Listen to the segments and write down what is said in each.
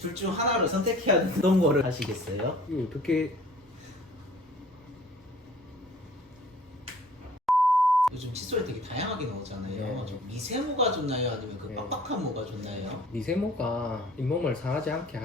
둘 중 하나를 선택해야 되는 어떤 거를 하시겠어요? 이거 어떻게 요즘 칫솔이 되게 다양하게 나오잖아요. 네. 좀 미세모가 좋나요? 아니면 그 네. 빡빡한 모가 좋나요? 미세모가 잇몸을 상하지 않게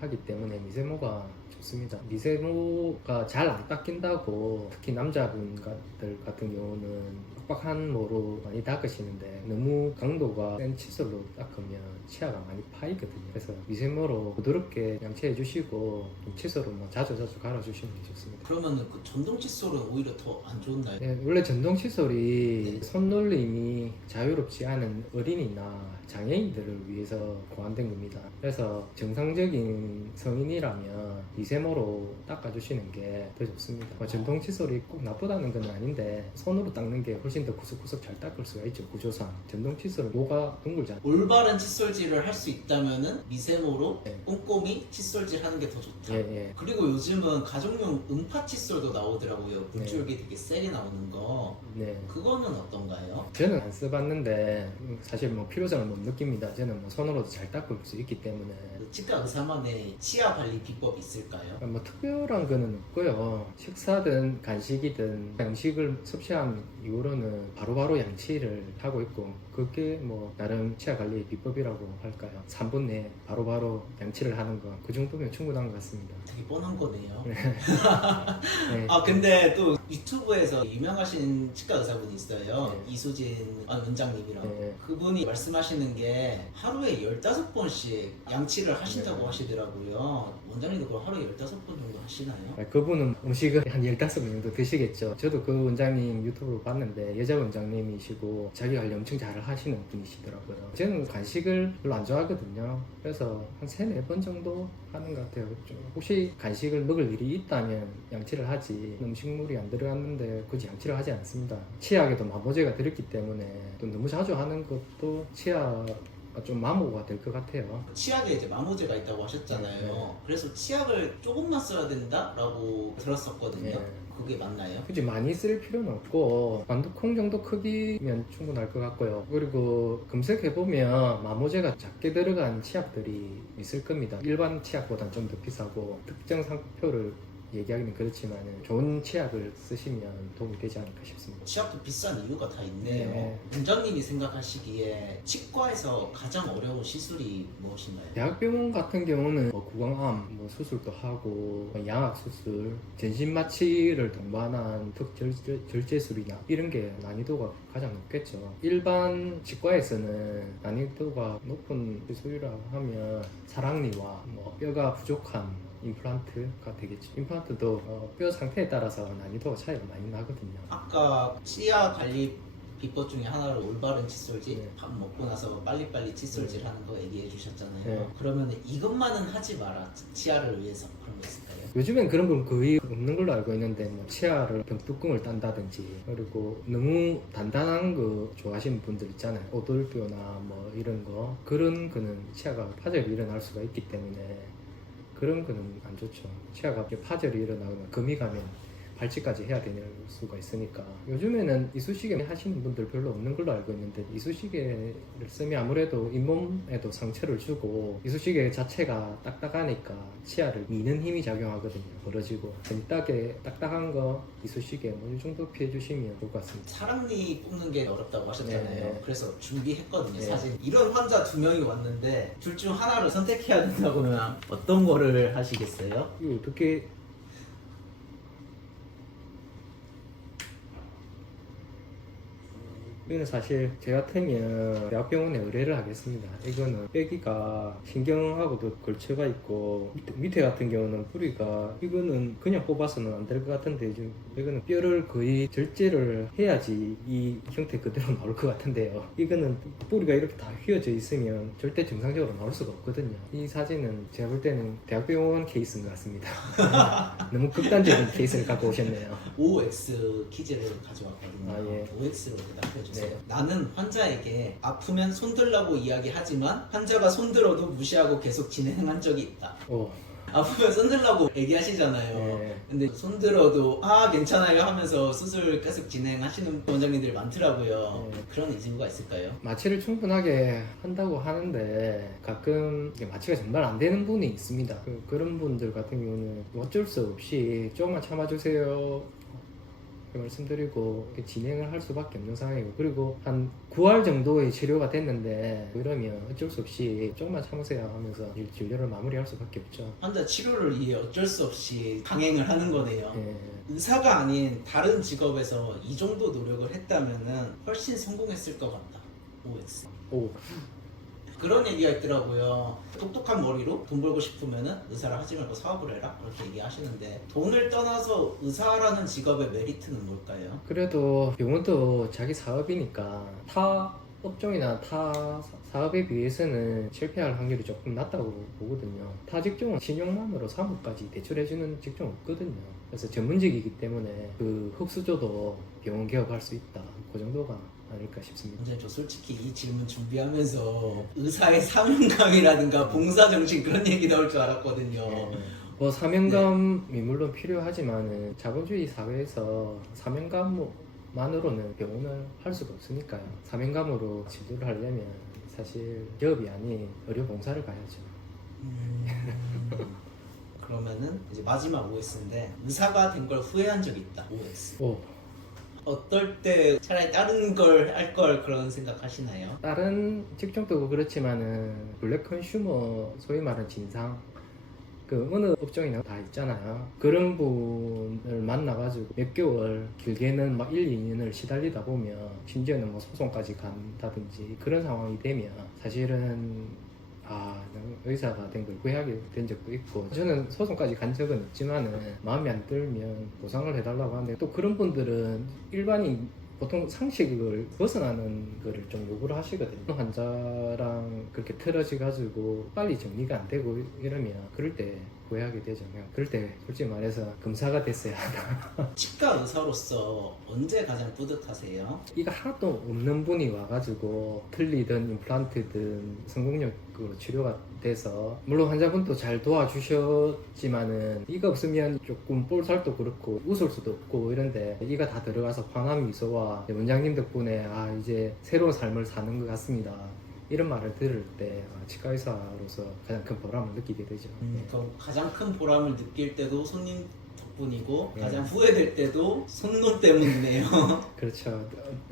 하기 때문에 미세모가 좋습니다. 미세모가 잘 안 닦인다고 특히 남자분들 같은 경우는 빡빡한 모로 많이 닦으시는데 너무 강도가 센 칫솔로 닦으면 치아가 많이 파이거든요. 그래서 미세모로 부드럽게 양치해 주시고 좀 칫솔로 뭐 자주 갈아주시는 게 좋습니다. 그러면은 그 전동 칫솔은 오히려 더 안 좋나요? 네, 원래 전동 칫솔이 손놀림이 자유롭지 않은 어린이나 장애인들을 위해서 고안된 겁니다. 그래서 정상적인 성인이라면 미세모로 닦아주시는 게 더 좋습니다. 뭐 전동 칫솔이 꼭 나쁘다는 건 아닌데 손으로 닦는 게 훨씬 더 구석구석 잘 닦을 수가 있죠. 구조상 전동 칫솔은 모가 둥글잖아요. 올바른 칫솔질을 할 수 있다면은 미세모로 네. 꼼꼼히 칫솔질 하는 게 더 좋다. 예. 그리고 요즘은 가정용 음파 칫솔도 나오더라고요. 물줄기 되게 세게 나오는 거. 네. 그거는 어떤가요? 저는 안 써봤는데 사실 뭐 필요성을 못 느낍니다. 저는 뭐 손으로도 잘 닦을 수 있기 때문에 그 치과 의사만의 치아 관리 비법이 있을까요? 뭐 특별한 거는 없고요. 식사든 간식이든 음식을 섭취한 이후로는 바로바로 양치를 하고 있고 그게 뭐 나름 치아 관리의 비법이라고 할까요? 3분 내에 바로바로 양치를 하는 거 그 정도면 충분한 것 같습니다. 되게 뻔한 거네요. 네. 아 근데 또 유튜브에서 유명하신 치과 의사분이 있어요. 네. 이수진 원장님이라고. 네. 그분이 말씀하시는 게 하루에 15번씩 양치를 하신다고 네. 하시더라고요. 원장님도 그럼 하루에 15번 정도 하시나요? 그분은 음식을 한 15명 정도 드시겠죠. 저도 그 원장님 유튜브로 봤는데 여자 원장님이시고 자기 관리 엄청 잘 하시는 분이시더라고요. 저는 간식을 별로 안 좋아하거든요. 그래서 한 3, 4번 정도 하는 것 같아요. 좀 혹시 간식을 먹을 일이 있다면 양치를 하지 음식물이 안 들어갔는데 굳이 양치를 하지 않습니다. 치아에도 마모제가 들었기 때문에 또 너무 자주 하는 것도 치아가 좀 마모가 될 것 같아요. 치약에 이제 마모제가 있다고 하셨잖아요. 네. 그래서 치약을 조금만 써야 된다라고 들었었거든요. 네. 그게 맞나요? 굳이 많이 쓸 필요는 없고 반두콩 정도 크기면 충분할 것 같고요. 그리고 검색해보면 마모제가 작게 들어간 치약들이 있을 겁니다. 일반 치약보다는 좀 더 비싸고 특정 상표를 얘기하기는 그렇지만 좋은 치약을 쓰시면 도움이 되지 않을까 싶습니다. 치약도 비싼 이유가 다 있네요. 네. 원장님이 생각하시기에 치과에서 가장 어려운 시술이 무엇인가요? 대학병원 같은 경우는 뭐 구강암 수술도 하고 양악 수술, 전신 마취를 동반한 절제술이나 이런 게 난이도가 가장 높겠죠. 일반 치과에서는 난이도가 높은 시술이라 하면 사랑니와 뭐 뼈가 부족한 임플란트가 되겠죠. 임플란트도 뼈 상태에 따라서 난이도가 차이가 많이 나거든요. 아까 치아 관리 비법 중에 하나로 올바른 칫솔질, 네. 밥 먹고 나서 빨리빨리 칫솔질 하는 거 얘기해 주셨잖아요. 네. 그러면 이것만은 하지 마라. 치아를 위해서 그런 거 있을까요? 요즘엔 그런 건 거의 없는 걸로 알고 있는데 뭐 치아를 병뚜껑을 딴다든지 그리고 너무 단단한 거 좋아하시는 분들 있잖아요. 오돌뼈나 뭐 이런 거 그런 거는 치아가 파절이 일어날 수가 있기 때문에 그런 거는 안 좋죠. 치아가 파절이 일어나거나 금이 가면 발치까지 해야 되는 수가 있으니까 요즘에는 이쑤시개 하시는 분들 별로 없는 걸로 알고 있는데 이쑤시개를 쓰면 아무래도 잇몸에도 상처를 주고 이쑤시개 자체가 딱딱하니까 치아를 미는 힘이 작용하거든요. 벌어지고 딱딱한 거 이쑤시개 이 정도 피해 주시면 좋을 것 같습니다. 사랑니 뽑는 게 어렵다고 하셨잖아요. 네. 그래서 준비했거든요, 네. 사진. 이런 환자 2명이 왔는데 둘 중 하나를 선택해야 된다고 하면 어떤 거를 하시겠어요? 이거 어떻게 이거는 사실 제 같으면 대학병원에 의뢰를 하겠습니다. 이거는 빼기가 신경하고도 걸쳐가 있고 밑에 같은 경우는 뿌리가 이거는 그냥 뽑아서는 안 될 것 같은데 이거는 뼈를 거의 절제를 해야지 이 형태 그대로 나올 것 같은데요. 이거는 뿌리가 이렇게 다 휘어져 있으면 절대 정상적으로 나올 수가 없거든요. 이 사진은 제가 볼 때는 대학병원 케이스인 것 같습니다. 너무 극단적인 케이스를 갖고 오셨네요. OX 퀴즈를 가져왔거든요. 아, 예. OX로 대답해 주세요. 있어요. 네. 나는 환자에게 아프면 손들라고 이야기하지만 환자가 손들어도 무시하고 계속 진행한 적이 있다. 오, 아프면 손들라고 얘기하시잖아요. 네. 근데 손들어도 아 괜찮아요 하면서 수술 계속 진행하시는 원장님들이 많더라고요. 네. 그런 이유가 있을까요? 마취를 충분하게 한다고 하는데 가끔 이게 마취가 정말 안 되는 분이 있습니다. 그런 분들 같은 경우는 어쩔 수 없이 조금만 참아주세요 이렇게 말씀드리고 이렇게 진행을 할 수밖에 없는 상황이고, 그리고 한 9할 정도의 치료가 됐는데 그러면 어쩔 수 없이 조금만 참으세요 하면서 진료를 마무리할 수밖에 없죠. 환자 치료를 위해 어쩔 수 없이 강행을 하는 거네요. 예. 의사가 아닌 다른 직업에서 이 정도 노력을 했다면은 훨씬 성공했을 것 같다. OX. 오, 그런 얘기가 있더라고요. 똑똑한 머리로 돈 벌고 싶으면은 의사를 하지 말고 사업을 해라 그렇게 얘기하시는데, 돈을 떠나서 의사라는 직업의 메리트는 뭘까요? 그래도 병원도 자기 사업이니까 타 업종이나 타 사업에 비해서는 실패할 확률이 조금 낮다고 보거든요. 타 직종은 신용만으로 3억까지 대출해주는 직종 없거든요. 그래서 전문직이기 때문에 그 흑수저도 병원 개업할 수 있다. 그 정도가 아닐까 싶습니다. 원장님, 저 솔직히 이 질문 준비하면서 의사의 사명감이라든가 봉사정신 그런 얘기 나올 줄 알았거든요. 뭐 사명감이 물론 필요하지만 자본주의 사회에서 사명감만으로는 병원을 할 수가 없으니까요. 사명감으로 진료를 하려면 사실 기업이 아닌 의료봉사를 가야죠. 그러면은 이제 마지막 OX인데, 의사가 된 걸 후회한 적이 있다. OX. 오, 어떨 때 차라리 다른 걸 할 걸 그런 생각하시나요? 다른 직종도 그렇지만은 블랙 컨슈머, 소위 말하는 진상, 그 어느 업종이나 다 있잖아요. 그런 분을 만나가지고 몇 개월, 길게는 막 1, 2년을 시달리다 보면 심지어는 뭐 소송까지 간다든지 그런 상황이 되면 사실은 의사가 된 걸 후회하게 된 적도 있고, 저는 소송까지 간 적은 없지만은 마음에 안 들면 보상을 해달라고 하는데, 또 그런 분들은 일반인 보통 상식을 벗어나는 거를 좀 요구를 하시거든요. 환자랑 그렇게 틀어져 가지고 빨리 정리가 안 되고 이러면 그럴 때 후회하게 되죠. 그냥 그럴 때 솔직히 말해서 검사가 됐어야 하다. 치과 의사로서 언제 가장 뿌듯하세요? 이가 하나도 없는 분이 와가지고 틀리든 임플란트든 성공적으로 치료가 돼서, 물론 환자분도 잘 도와주셨지만은 이가 없으면 조금 볼살도 그렇고 웃을 수도 없고 이런데, 이가 다 들어가서 환한 미소와 원장님 덕분에 이제 새로운 삶을 사는 것 같습니다 이런 말을 들을 때 치과 의사로서 가장 큰 보람을 느끼게 되죠. 그럼 가장 큰 보람을 느낄 때도 손님 덕분이고, 네. 가장 후회될 때도 손놈 때문이네요. 그렇죠.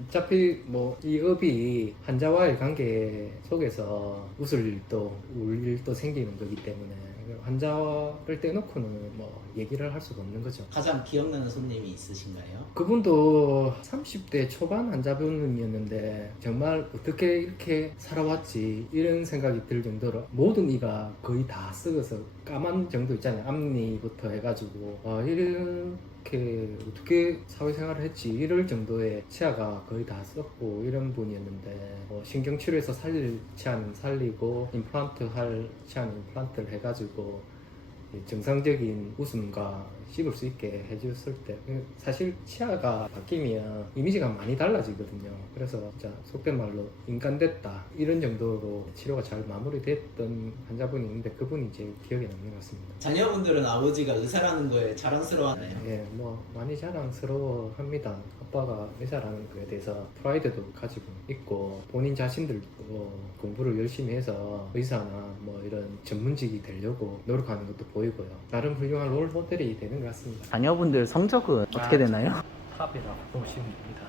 어차피 뭐 이 업이 환자와의 관계 속에서 웃을 일도 울 일도 생기는 거기 때문에 환자를 떼놓고는 뭐 얘기를 할 수가 없는 거죠. 가장 기억나는 손님이 있으신가요? 그분도 30대 초반 환자분이었는데 정말 어떻게 이렇게 살아왔지 이런 생각이 들 정도로 모든 이가 거의 다 썩어서 까만 정도 있잖아요. 앞니부터 해가지고 이렇게 어떻게 사회생활을 했지 이럴 정도의 치아가 거의 다 썩고 이런 분이었는데, 신경치료에서 살릴 치아는 살리고 임플란트 할 치아는 임플란트를 해가지고 정상적인 웃음과 씹을 수 있게 해줬을 때 사실 치아가 바뀌면 이미지가 많이 달라지거든요. 그래서 진짜 속된 말로 인간 됐다 이런 정도로 치료가 잘 마무리됐던 환자분이 있는데, 그분이 제일 기억에 남는 것 같습니다. 자녀분들은 아버지가 의사라는 거에 자랑스러워하나요? 예, 뭐 많이 자랑스러워합니다. 아빠가 의사라는 거에 대해서 프라이드도 가지고 있고, 본인 자신들도 공부를 열심히 해서 의사나 뭐 이런 전문직이 되려고 노력하는 것도 보이고요. 나름 훌륭한 롤 모델이 되는 것 같습니다. 자녀분들 성적은 어떻게 되나요? 탑이라고 보시면 됩니다.